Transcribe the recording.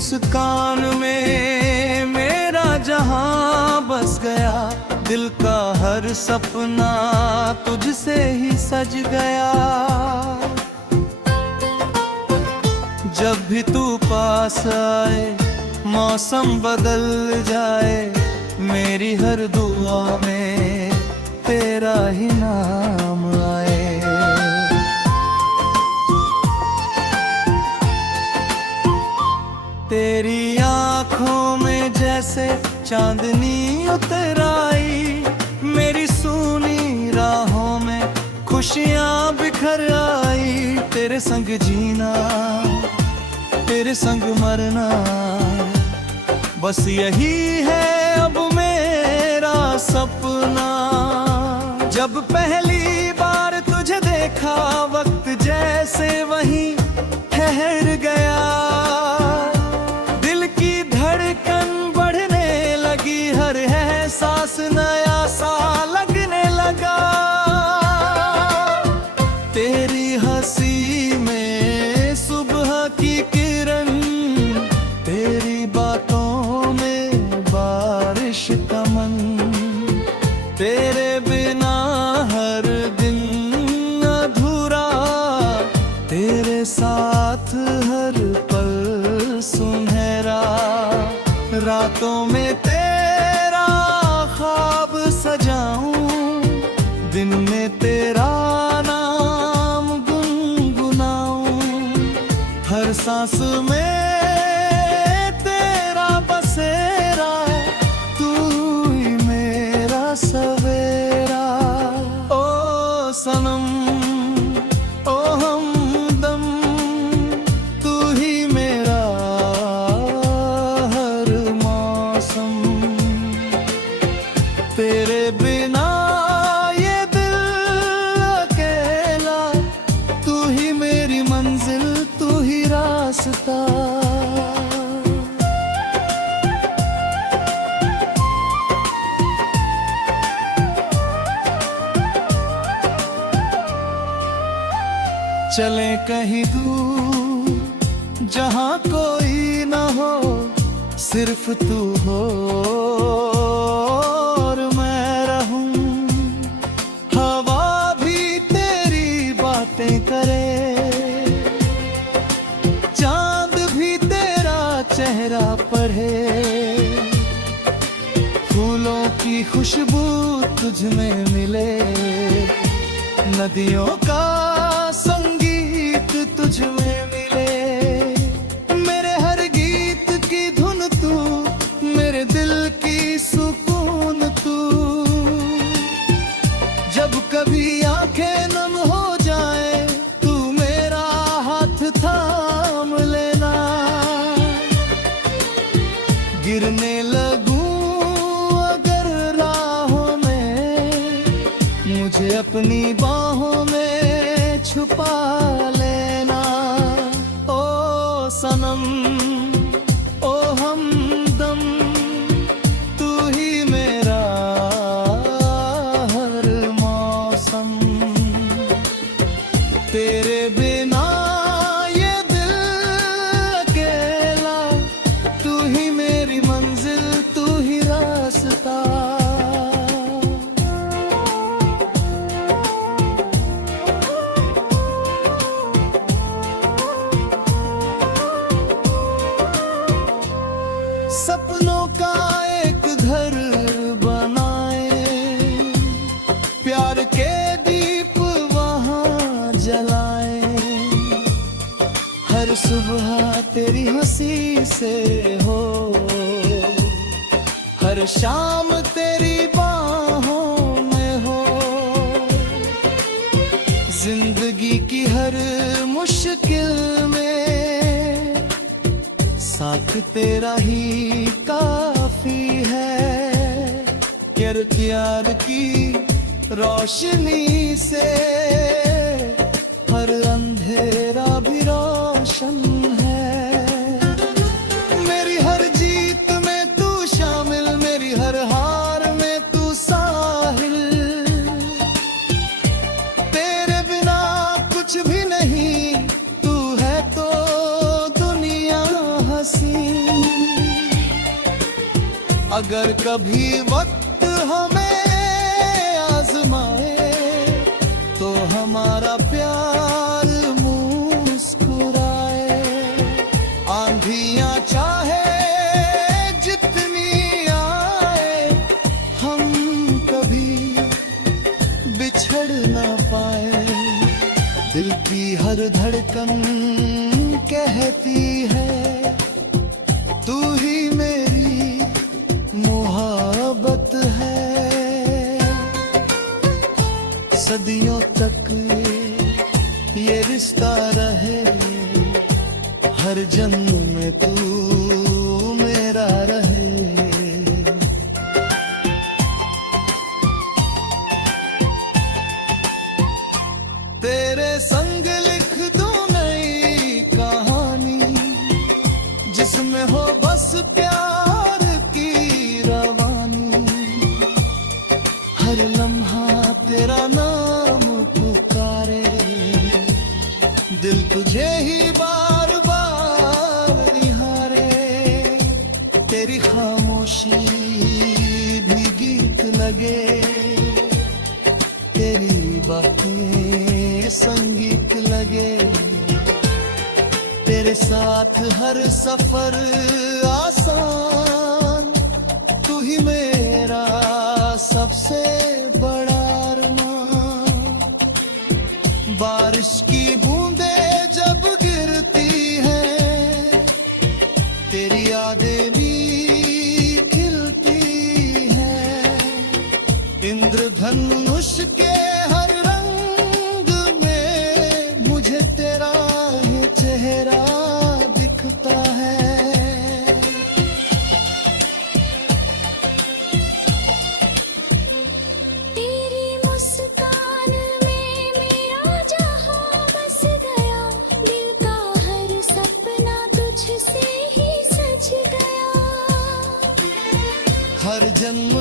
मुस्कान में मेरा जहां बस गया, दिल का हर सपना तुझसे ही सज गया। जब भी तू पास आए मौसम बदल जाए, मेरी हर दुआ में तेरा ही नाम आए। तेरी आँखों में जैसे चांदनी उतर आई, मेरी सूनी राहों में खुशियाँ बिखर आई। तेरे संग जीना, तेरे संग मरना, बस यही है अब मेरा सपना। जब पहली बार तुझे देखा, वक्त जैसे वहीं ठहर गया। एहसास नया सा लगने लगा। तेरी हंसी में सुबह की किरण, तेरी बातों में बारिश का मन। तेरे बिना हर दिन अधूरा, तेरे साथ हर पल सुनहरा। रातों में ख्वाब सजाऊं, दिन में तेरा नाम गुनगुनाऊं। हर सांस में तेरा बसेरा, तू ही मेरा सवेरा। ओ सनम, ओ हमदम, तू ही मेरा हर मौसम। तेरे बिना ये दिल अकेला, तू ही मेरी मंजिल, तू ही रास्ता। चले कहीं दूर जहां कोई ना हो, सिर्फ तू हो करे। चांद भी तेरा चेहरा पढ़े, फूलों की खुशबू तुझ में मिले। नदियों का संगीत तुझ में मिले। मेरे हर गीत की धुन तू, मेरे दिल की सुकून तू। जब कभी आंखें नम हो जाए, तू मेरा हाथ थाम लेना। गिरने लगूं अगर राहों में, मुझे अपनी बाहों में छुपा लेना। ओ सनम, ओ हमदम, तू ही मेरा तेरे बिना ये दिल अकेला, तू ही मेरी मंजिल, तू ही रास्ता। सपनों का एक घर बनाए, प्यार के हर सुबह तेरी हंसी से हो, हर शाम तेरी बाहों में हो। जिंदगी की हर मुश्किल में साथ तेरा ही काफी है। प्यार की रोशनी से हर अंधेरा भी रोशन है। मेरी हर जीत में तू शामिल, मेरी हर हार में तू साहिल। तेरे बिना कुछ भी नहीं, तू है तो दुनिया हंसी। अगर कभी वक्त हमें आजमाए तो हमारा प्यार मुस्कुराए। आंधियां चाहे जितनी आए, हम कभी बिछड़ ना पाए। दिल की हर धड़कन कहती है तू ही मेरी मोहब्बत है। सदियों तक ये रिश्ता रहे, हर जन्म में तू मेरा रहे। तेरे संग लिख दूं नई कहानी, जिसमें हो बस प्यार की रवानी। हर लम्हा तेरा नाम पुकारे, दिल तुझे ही बार बार निहारे। तेरी खामोशी भी गीत लगे, तेरी बातें संगीत लगे। तेरे साथ हर सफर आसान, तू ही मेरा सबसे बड़ा अरमान। बारिश की बूंदें जब गिरती हैं, तेरी यादें भी खिलती हैं। इंद्रधनुष के हर रंग में मुझे तेरा ही चेहरा दिखता है। तेरी मुस्कान में मेरा जहां बस गया, दिल का हर सपना तुझसे ही सज गया। हर जन्म